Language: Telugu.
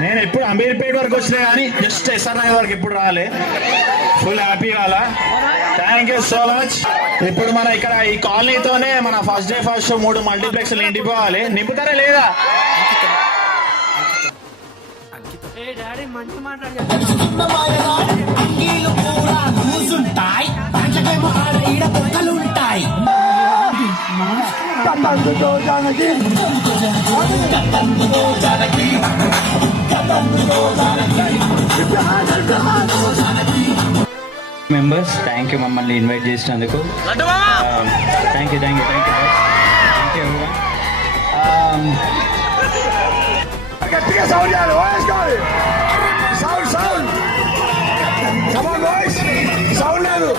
నేను ఎప్పుడు అమీర్పేట వరకు వచ్చినా కానీ జస్ట్ ఎస్ఆర్ నగర్ వరకు ఎప్పుడు రాలే. ఫుల్ హ్యాపీ కావాలా. Thank you so much. ఇప్పుడు మన ఇక్కడ ఈ కాలనీతోనే మన first day first show 3 multiplex నిండిపోవాలి. నింపుతారా లేదా? మెంబర్స్ థ్యాంక్ యూ మమ్మల్ని ఇన్వైట్ చేసినందుకు. Thank you thank you thank you thank you గట్టిగా సౌండ్ చేయాలి. వేసుకోవాలి. సౌండ్ సౌండ్ సౌండ్ లేదు.